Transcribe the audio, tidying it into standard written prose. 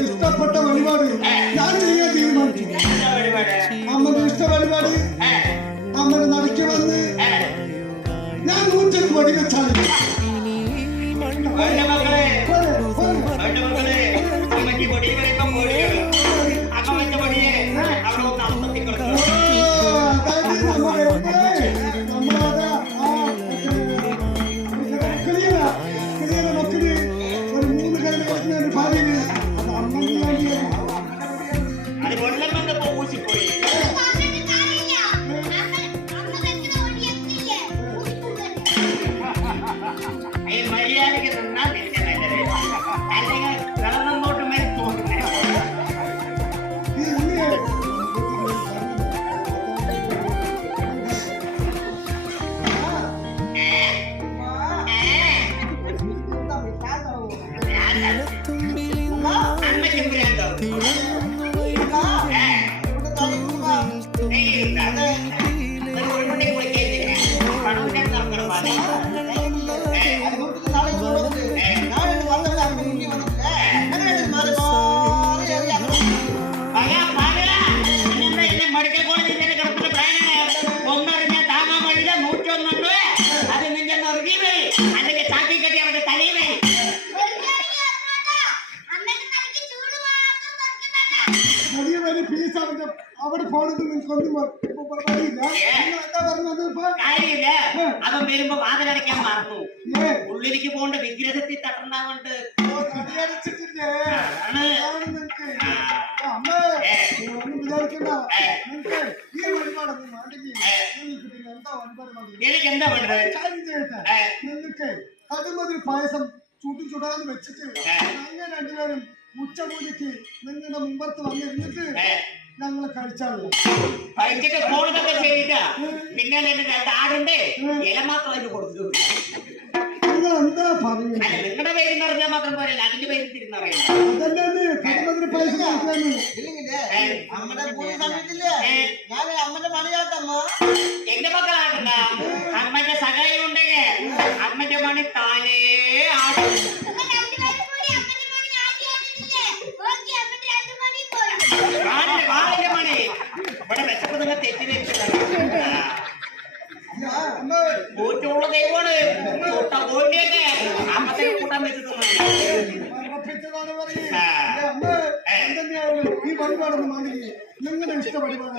ഇഷ്ടപ്പെട്ട വഴിപാട് ഞാൻ ചെയ്യാൻ തീരുമാനിച്ചു. അമ്മയുടെ ഇഷ്ട വഴിപാട് അമ്മയുടെ നടക്കി വന്ന് ഞാൻ 100 പടി വെച്ചാണ്. അവിടെ പോണത് നിങ്ങൾക്കൊന്നും വഴിയില്ല. എന്താ പറഞ്ഞത്? കാര്യമില്ല. അവൻ വരുമ്പോ വാതിലടയ്ക്കാൻ മറന്നു. ഉള്ളിലേക്ക് പോണ്ട വിഗ്രഹത്തിൽ തട്ടണ്ടാവുണ്ട്. അടിയടിച്ചിട്ടില്ലേ? വിചാരിക്കണ്ട. നിങ്ങൾക്ക് ഈ വഴിപാടൊന്നും വേണ്ടെങ്കിൽ നിങ്ങൾക്ക് പിന്നെ എന്താ വഴിപാട്? എനിക്ക് എന്താ വേണ്ടത്? കാര്യം ചെയ്യട്ടെ. നിങ്ങൾക്ക് അതുമതിൽ പായസം ചുടാന്ന് വെച്ചിട്ട് അങ്ങനെ രണ്ടുപേരും ഉച്ചപൂജയ്ക്ക് നിങ്ങളുടെ മുമ്പത്ത് വന്നിരുന്നിട്ട് ഞങ്ങൾ കഴിച്ചാലോ? കഴിച്ചിട്ട് പോണതൊക്കെ ശരിട്ടാ. പിന്നെ രണ്ട് ആടുണ്ട്, ഇല മാത്രം അതിന് കൊടുത്തു. നിങ്ങൾ എന്താ പറയുന്നത്? അല്ല, നിങ്ങളുടെ പേര് പറഞ്ഞാൽ മാത്രം പോരല്ല, അതിന്റെ പേര് തിരുന്നറിയാം. എന്റെ മക്കളാകണ്ട അമ്മന്റെ സഹായം ഉണ്ടെങ്കിൽ അമ്മന്റെ മണി താനേ ആടും. മണി ഇവിടെ വിശപ്പ് തെറ്റിദ്ധരിച്ചിട്ടുള്ള ദൈവമാണ്. കോഴിയൊക്കെ അമ്മത്തിന് കൂട്ടാൻ വെച്ചിട്ടുണ്ട്. ഈ വഴിപാടൊന്നും നിങ്ങളുടെ ഇഷ്ടപരിപാടി